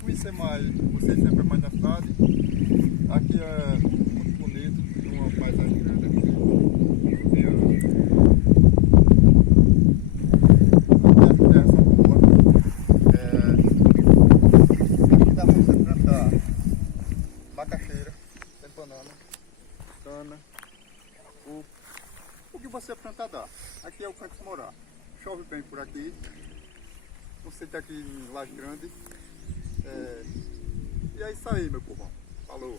conhecer mais, vocês sempre mais na cidade. Aqui é muito bonito, tem uma paisagem grande aqui. Tem as terras são boas. Aqui dá para você plantar macaxeira, tem banana, cana, o que você plantar dá. Aqui é o canto de morar. Chove bem por aqui. Você está aqui em Laje Grande. E é isso aí, meu povão. Falou.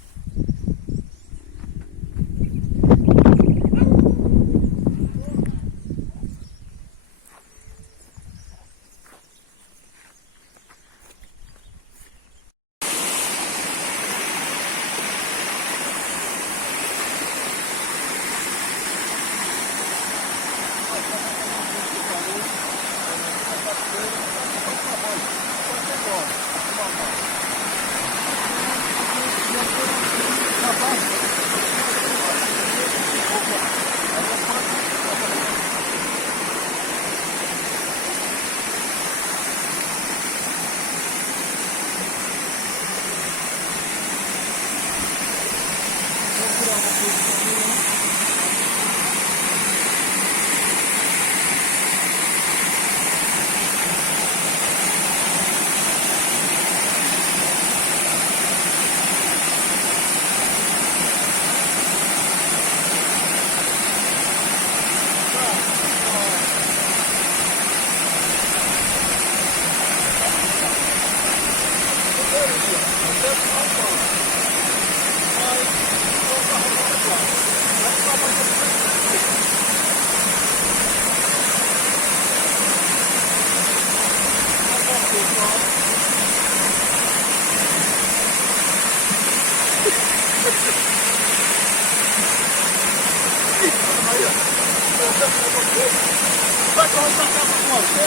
Vai colocar a capa com você,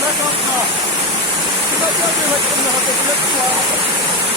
vai colocar. Vai ter que levar